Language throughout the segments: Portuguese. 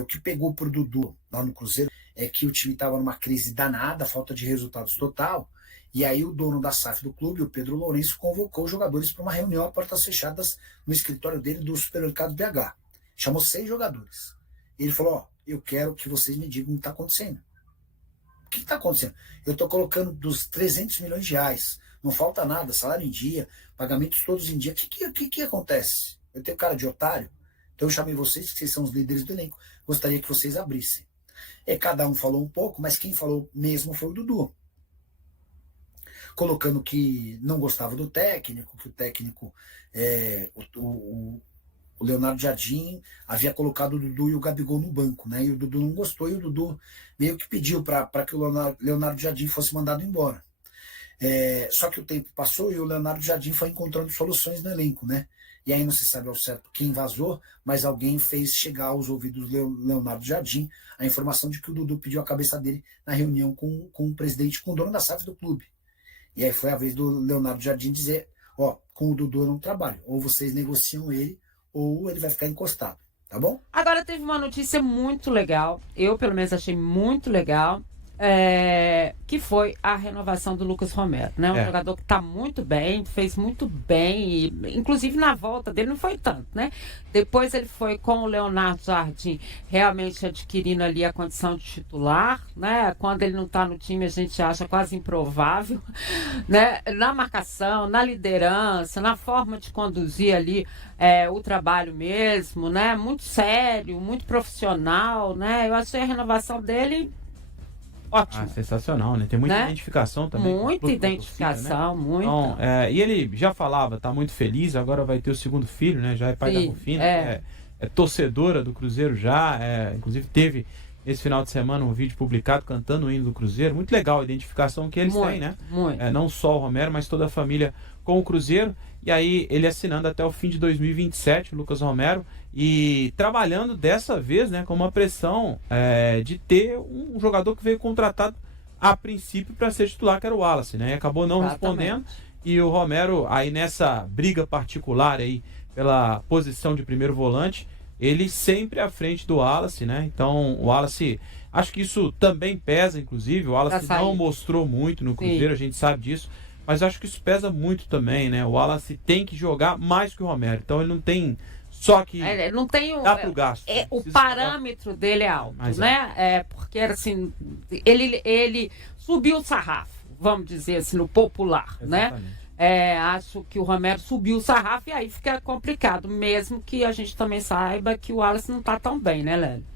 O que pegou pro Dudu lá no Cruzeiro é que o time estava numa crise danada, falta de resultados total, e aí o dono da SAF do clube, o Pedro Lourenço, convocou os jogadores para uma reunião a portas fechadas no escritório dele do Supermercado BH. Chamou 6 jogadores. Ele falou, eu quero que vocês me digam o que está acontecendo. O que está acontecendo? Eu estou colocando dos 300 milhões de reais, não falta nada, salário em dia, pagamentos todos em dia. O que acontece? Eu tenho cara de otário? Então eu chamei vocês, que vocês são os líderes do elenco, gostaria que vocês abrissem. Cada um falou um pouco, mas quem falou mesmo foi o Dudu. Colocando que não gostava do técnico, que o técnico, o Leonardo Jardim havia colocado o Dudu e o Gabigol no banco, né? E o Dudu não gostou, e o Dudu meio que pediu para que o Leonardo Jardim fosse mandado embora. Só que o tempo passou e o Leonardo Jardim foi encontrando soluções no elenco, né? E aí não se sabe ao certo quem vazou, mas alguém fez chegar aos ouvidos do Leonardo Jardim a informação de que o Dudu pediu a cabeça dele na reunião com o presidente, com o dono da SAF do clube. E aí foi a vez do Leonardo Jardim dizer, com o Dudu eu não trabalho, ou vocês negociam ele, ou ele vai ficar encostado, tá bom? Agora teve uma notícia muito legal, eu pelo menos achei muito legal, que foi a renovação do Lucas Romero, né? Um jogador que está muito bem, fez muito bem, e, inclusive na volta dele não foi tanto, né? Depois ele foi com o Leonardo Jardim realmente adquirindo ali a condição de titular, né? Quando ele não está no time a gente acha quase improvável, né? Na marcação, na liderança, na forma de conduzir ali o trabalho mesmo, né? Muito sério, muito profissional, né? Eu achei a renovação dele ótimo. Sensacional, né? Tem muita identificação também. Muita identificação, muita. Então, e ele já falava, tá muito feliz, agora vai ter o segundo filho, né? Já é pai da Rufina, é torcedora do Cruzeiro já, inclusive teve esse final de semana um vídeo publicado cantando o hino do Cruzeiro. Muito legal a identificação que eles têm, né? Muito. Não só o Romero, mas toda a família com o Cruzeiro. E aí ele assinando até o fim de 2027, o Lucas Romero, e trabalhando dessa vez, né, com uma pressão de ter um jogador que veio contratado a princípio para ser titular, que era o Wallace, né? E acabou não respondendo. E o Romero, aí nessa briga particular aí pela posição de primeiro volante, ele sempre à frente do Wallace, né? Então o Wallace, acho que isso também pesa, inclusive. O Wallace não mostrou muito no Cruzeiro, a gente sabe disso. Mas acho que isso pesa muito também, né? O Wallace tem que jogar mais que o Romero. Então ele não tem só que não tem dá pro gasto. O parâmetro dele é alto, né? Porque assim, ele subiu o sarrafo, vamos dizer assim, no popular, exatamente, né? Acho que o Romero subiu o sarrafo e aí fica complicado, mesmo que a gente também saiba que o Wallace não tá tão bem, né, Lélio?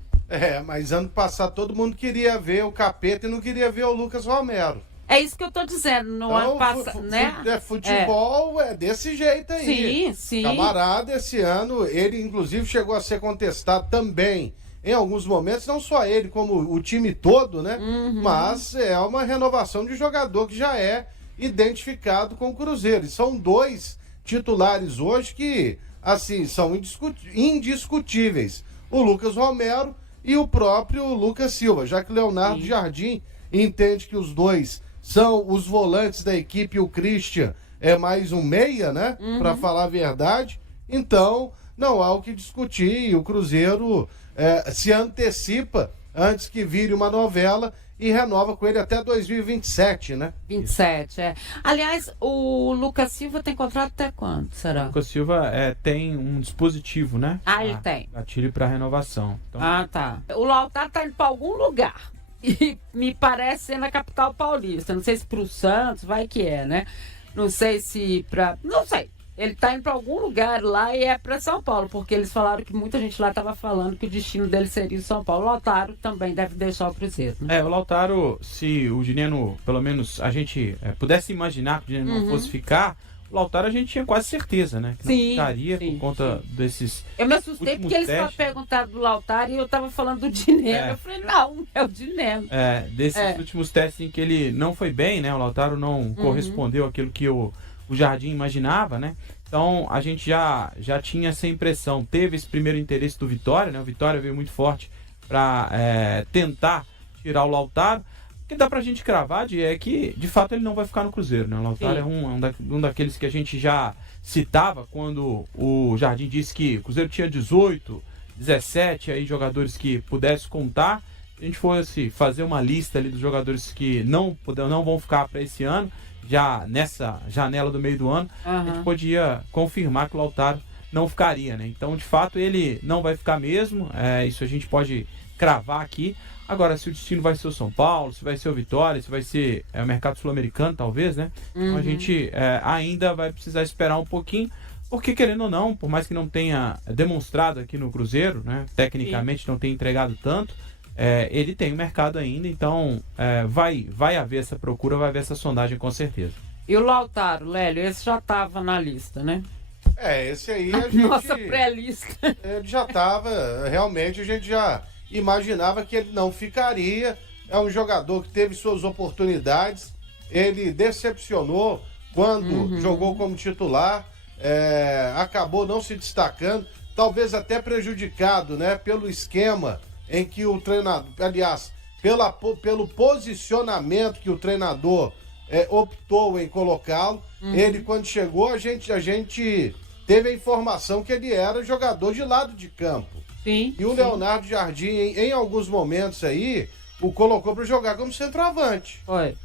Mas ano passado todo mundo queria ver o Capeta e não queria ver o Lucas Romero. É isso que eu tô dizendo, no ano passado, né? Futebol é desse jeito aí. Sim, sim. Camarada, esse ano, ele inclusive chegou a ser contestado também, em alguns momentos, não só ele, como o time todo, né? Uhum. Mas é uma renovação de jogador que já é identificado com o Cruzeiro. E são 2 titulares hoje que, assim, são indiscutíveis. O Lucas Romero e o próprio Lucas Silva, já que o Leonardo Jardim entende que os dois são os volantes da equipe e o Christian é mais um meia, né? Pra falar a verdade. Então, não há o que discutir. E o Cruzeiro se antecipa antes que vire uma novela e renova com ele até 2027, né? 27, Aliás, o Lucas Silva tem contrato até quando, será? O Lucas Silva tem um dispositivo, né? Ele tem. Gatilho para renovação. Então, tá. O Lautaro tá indo para algum lugar. E me parece ser na capital paulista. Não sei se pro Santos, vai que né? Não sei se não sei. Ele tá indo para algum lugar lá e é para São Paulo, porque eles falaram que muita gente lá tava falando que o destino dele seria o São Paulo. O Lautaro também deve deixar o Cruzeiro, né? O Lautaro, se o Dineno, pelo menos a gente pudesse imaginar que o Dineno não fosse ficar, o Lautaro a gente tinha quase certeza, né? Que não ficaria por conta desses. Eu me assustei porque eles perguntaram do Lautaro e eu tava falando do Dineno. Eu falei, não, é o Dineno. Desses últimos testes em que ele não foi bem, né? O Lautaro não correspondeu àquilo que o Jardim imaginava, né? Então a gente já tinha essa impressão. Teve esse primeiro interesse do Vitória, né? O Vitória veio muito forte para tentar tirar o Lautaro. O que dá pra gente cravar é que, de fato, ele não vai ficar no Cruzeiro, né? O Lautaro é um daqueles que a gente já citava quando o Jardim disse que o Cruzeiro tinha 18 17 aí jogadores que pudesse contar. Se a gente fosse fazer uma lista ali dos jogadores que não vão ficar para esse ano, já nessa janela do meio do ano, a gente podia confirmar que o Lautaro não ficaria, né? Então, de fato, ele não vai ficar mesmo. Isso a gente pode cravar aqui. Agora, se o destino vai ser o São Paulo, se vai ser o Vitória, se vai ser o mercado sul-americano, talvez, né? Então a gente ainda vai precisar esperar um pouquinho, porque, querendo ou não, por mais que não tenha demonstrado aqui no Cruzeiro, né? Tecnicamente não tenha entregado tanto, ele tem o mercado ainda, então vai haver essa procura, vai haver essa sondagem com certeza. E o Lautaro, Lélio, esse já estava na lista, né? Esse aí a gente... Nossa pré-lista. Ele já estava, realmente a gente já imaginava que ele não ficaria. É um jogador que teve suas oportunidades, ele decepcionou quando jogou como titular, acabou não se destacando, talvez até prejudicado, né, pelo esquema em que o treinador, aliás, pelo posicionamento que o treinador optou em colocá-lo. Ele, quando chegou, a gente teve a informação que ele era jogador de lado de campo. Sim, e o Leonardo Jardim, em alguns momentos aí, o colocou para jogar como centroavante. Foi.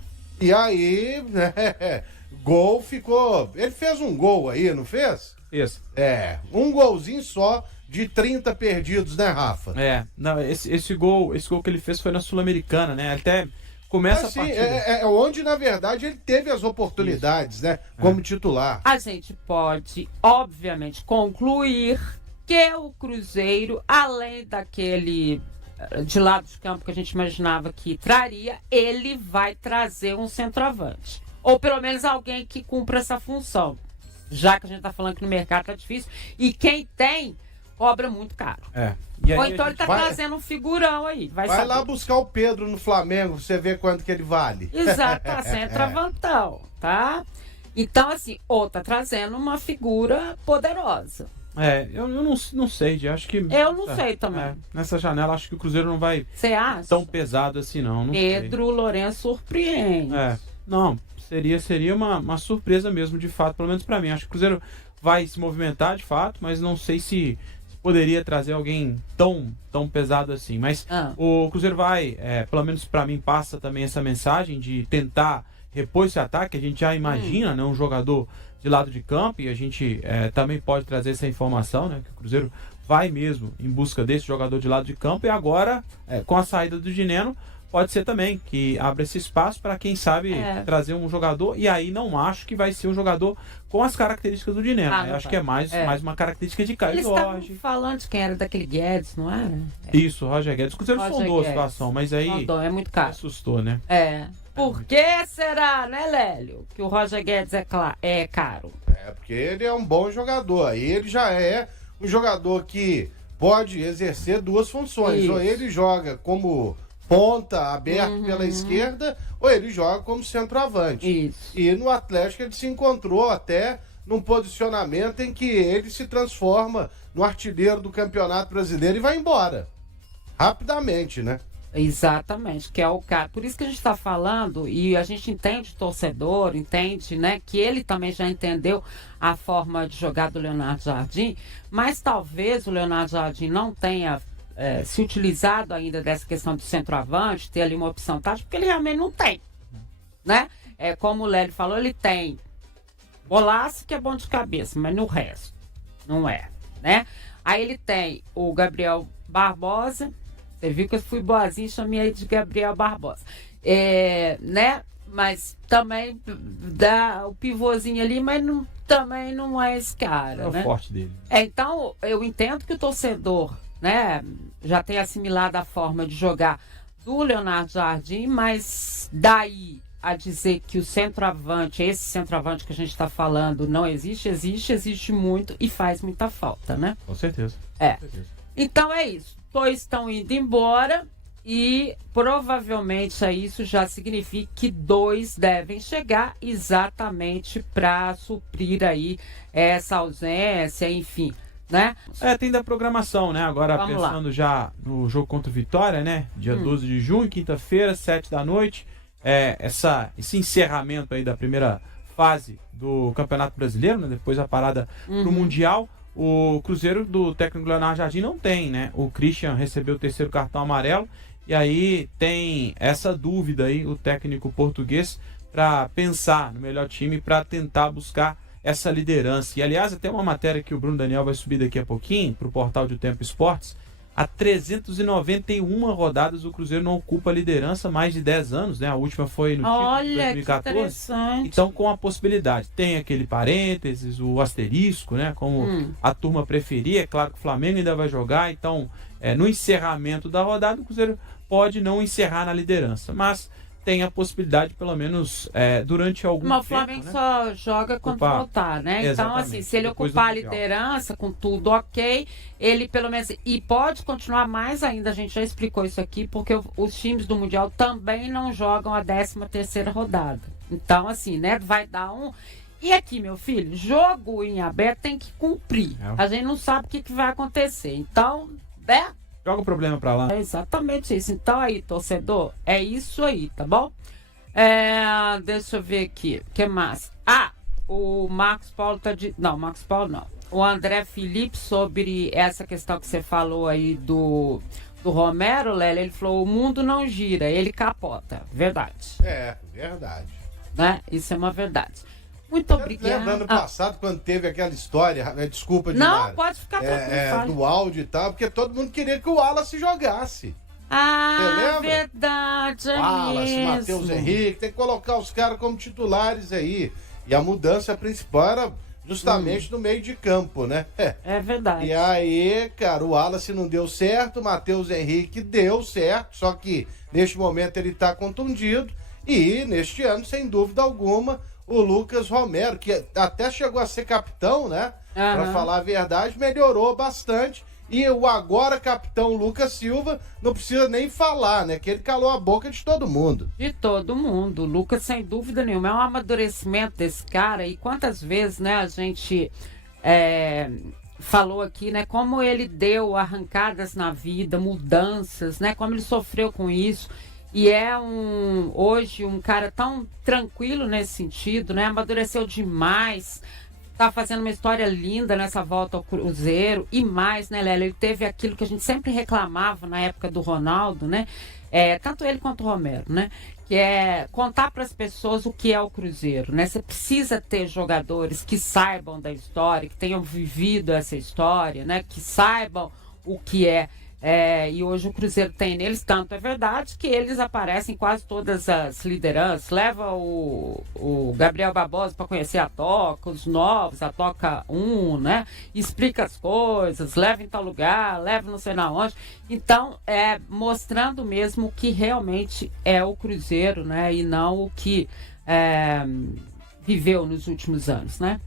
E aí, né, gol ficou... Ele fez um gol aí, não fez? Isso. Um golzinho só de 30 perdidos, né, Rafa? Não, esse gol que ele fez foi na Sul-Americana, né? Até começa a partida. Onde, na verdade, ele teve as oportunidades, né? Como titular. A gente pode, obviamente, concluir que o Cruzeiro, além daquele de lado de campo que a gente imaginava que traria, ele vai trazer um centroavante. Ou pelo menos alguém que cumpra essa função. Já que a gente está falando que no mercado tá difícil. E quem tem, cobra muito caro. Ou então ele tá trazendo um figurão aí. Vai lá buscar o Pedro no Flamengo, você vê quanto que ele vale. Exato, tá centroavantão, tá? Então, assim, tá trazendo uma figura poderosa. Eu não sei, acho que... Eu não sei também. Nessa janela, acho que o Cruzeiro não vai... Você acha? Tão pesado assim, não Pedro sei. Lourenço surpreende. Não, seria uma surpresa mesmo, de fato, pelo menos pra mim. Acho que o Cruzeiro vai se movimentar, de fato, mas não sei se poderia trazer alguém tão pesado assim. Mas o Cruzeiro vai, pelo menos pra mim, passa também essa mensagem de tentar repor esse ataque. A gente já imagina, né, um jogador de lado de campo, e a gente também pode trazer essa informação, né, que o Cruzeiro vai mesmo em busca desse jogador de lado de campo. E agora, com a saída do Dineno, pode ser também que abra esse espaço para, quem sabe, trazer um jogador. E aí não acho que vai ser um jogador com as características do Dineno. Acho que é mais uma característica de Caio Jorge. Eles estavam falando de quem era daquele Guedes, não era? Isso, Roger Guedes. O Cruzeiro sondou a situação, mas aí é muito caro. Assustou, né? Por que será, né, Lélio, que o Roger Guedes é caro? Porque ele é um bom jogador. Aí ele já é um jogador que pode exercer duas funções. Ou ele joga como ponta aberto pela esquerda, ou ele joga como centroavante. Isso. E no Atlético ele se encontrou até num posicionamento em que ele se transforma no artilheiro do Campeonato Brasileiro e vai embora. Rapidamente, né? Exatamente, que é o cara. Por isso que a gente está falando, e a gente entende o torcedor, entende, né, que ele também já entendeu a forma de jogar do Leonardo Jardim, mas talvez o Leonardo Jardim não tenha se utilizado ainda dessa questão do centroavante, ter ali uma opção tática, porque ele realmente não tem, né? Como o Lélio falou, ele tem Bolaço, que é bom de cabeça, mas no resto não é, né? Aí ele tem o Gabriel Barbosa. Você viu que eu fui boazinha e chamei aí de Gabriel Barbosa. Né? Mas também dá o pivôzinho ali, mas também não é esse cara. É o forte dele. Então, eu entendo que o torcedor, né, já tem assimilado a forma de jogar do Leonardo Jardim, mas daí a dizer que o centroavante, esse centroavante que a gente está falando, não existe muito e faz muita falta, né? Com certeza. Com certeza. Então é isso. Dois estão indo embora e provavelmente isso já significa que dois devem chegar exatamente para suprir aí essa ausência, enfim, né? Tem da programação, né? Agora Vamos pensando já no jogo contra o Vitória, né? Dia 12 de junho, quinta-feira, 7 da noite. Esse encerramento aí da primeira fase do Campeonato Brasileiro, né? Depois a parada pro Mundial. O Cruzeiro do técnico Leonardo Jardim não tem, né? O Christian recebeu o 3º cartão amarelo e aí tem essa dúvida aí, o técnico português, para pensar no melhor time, para tentar buscar essa liderança. E aliás, até uma matéria que o Bruno Daniel vai subir daqui a pouquinho para o portal de Tempo Esportes. Há 391 rodadas o Cruzeiro não ocupa a liderança, mais de 10 anos, né? A última foi no título de 2014. Que interessante. Então, com a possibilidade, tem aquele parênteses, o asterisco, né? Como a turma preferia. É claro que o Flamengo ainda vai jogar, então, no encerramento da rodada, o Cruzeiro pode não encerrar na liderança, mas tem a possibilidade, pelo menos, durante algum tempo. Mas o Flamengo só joga quando voltar, né? Então, assim, se ele ocupar a liderança, com tudo ok, ele pelo menos... E pode continuar mais ainda, a gente já explicou isso aqui, porque os times do Mundial também não jogam a 13ª rodada. Então, assim, né, vai dar um... E aqui, meu filho, jogo em aberto tem que cumprir. A gente não sabe o que vai acontecer. Então, né? Joga o problema pra lá. É exatamente isso. Então aí, torcedor, é isso aí, tá bom? Deixa eu ver aqui. O que mais? O Marcos Paulo tá de... Não, Marcos Paulo não. O André Felipe, sobre essa questão que você falou aí do Romero, Lélia, ele falou, o mundo não gira, ele capota. Verdade. Verdade. Né? Isso é uma verdade. Muito obrigada. Lembra ano passado, quando teve aquela história, desculpa de Não, pode ficar tranquilo. Do áudio e tal, porque todo mundo queria que o Wallace jogasse. Verdade, Wallace, Matheus Henrique, tem que colocar os caras como titulares aí. E a mudança principal era justamente no meio de campo, né? É verdade. E aí, cara, o Wallace não deu certo, o Matheus Henrique deu certo, só que neste momento ele tá contundido. E neste ano, sem dúvida alguma, o Lucas Romero, que até chegou a ser capitão, né? Pra falar a verdade, melhorou bastante. E o agora capitão Lucas Silva não precisa nem falar, né? Que ele calou a boca de todo mundo. De todo mundo. O Lucas, sem dúvida nenhuma, é um amadurecimento desse cara. E quantas vezes, né, a gente falou aqui, né? Como ele deu arrancadas na vida, mudanças, né? Como ele sofreu com isso. E hoje um cara tão tranquilo nesse sentido, né? Amadureceu demais, tá fazendo uma história linda nessa volta ao Cruzeiro e mais, né, Lélia? Ele teve aquilo que a gente sempre reclamava na época do Ronaldo, né? Tanto ele quanto o Romero, né? Que é contar para as pessoas o que é o Cruzeiro, né? Você precisa ter jogadores que saibam da história, que tenham vivido essa história, né? Que saibam o que é. E hoje o Cruzeiro tem neles, tanto é verdade que eles aparecem em quase todas as lideranças. Leva o Gabriel Barbosa para conhecer a Toca, os novos, a Toca 1, né? Explica as coisas, leva em tal lugar, leva não sei na onde. Então, mostrando mesmo o que realmente é o Cruzeiro, né? E não o que viveu nos últimos anos, né?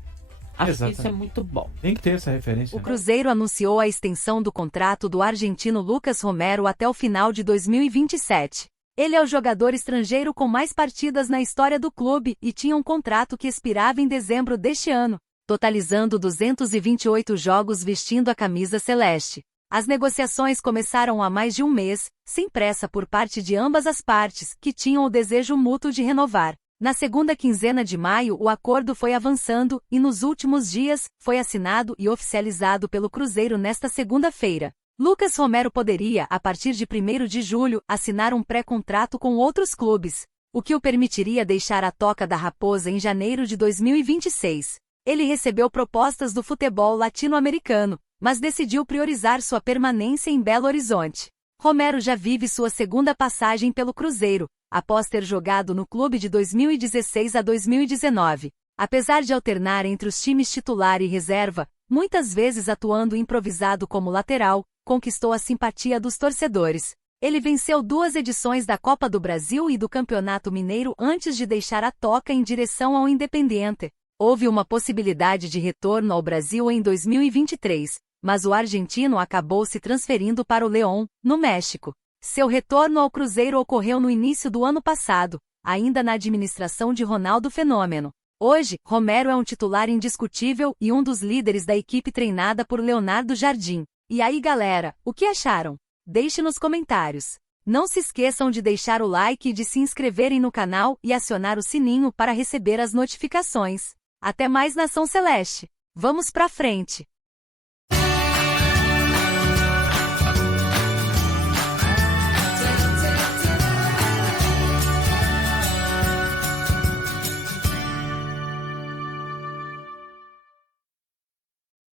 Acho que isso é muito bom. Tem que ter essa referência. O Cruzeiro anunciou a extensão do contrato do argentino Lucas Romero até o final de 2027. Ele é o jogador estrangeiro com mais partidas na história do clube e tinha um contrato que expirava em dezembro deste ano, totalizando 228 jogos vestindo a camisa celeste. As negociações começaram há mais de um mês, sem pressa por parte de ambas as partes, que tinham o desejo mútuo de renovar. Na segunda quinzena de maio, o acordo foi avançando e, nos últimos dias, foi assinado e oficializado pelo Cruzeiro nesta segunda-feira. Lucas Romero poderia, a partir de 1º de julho, assinar um pré-contrato com outros clubes, o que o permitiria deixar a Toca da Raposa em janeiro de 2026. Ele recebeu propostas do futebol latino-americano, mas decidiu priorizar sua permanência em Belo Horizonte. Romero já vive sua segunda passagem pelo Cruzeiro, após ter jogado no clube de 2016 a 2019. Apesar de alternar entre os times titular e reserva, muitas vezes atuando improvisado como lateral, conquistou a simpatia dos torcedores. Ele venceu 2 edições da Copa do Brasil e do Campeonato Mineiro antes de deixar a Toca em direção ao Independiente. Houve uma possibilidade de retorno ao Brasil em 2023, mas o argentino acabou se transferindo para o León, no México. Seu retorno ao Cruzeiro ocorreu no início do ano passado, ainda na administração de Ronaldo Fenômeno. Hoje, Romero é um titular indiscutível e um dos líderes da equipe treinada por Leonardo Jardim. E aí, galera, o que acharam? Deixe nos comentários. Não se esqueçam de deixar o like e de se inscreverem no canal e acionar o sininho para receber as notificações. Até mais, Nação Celeste! Vamos pra frente!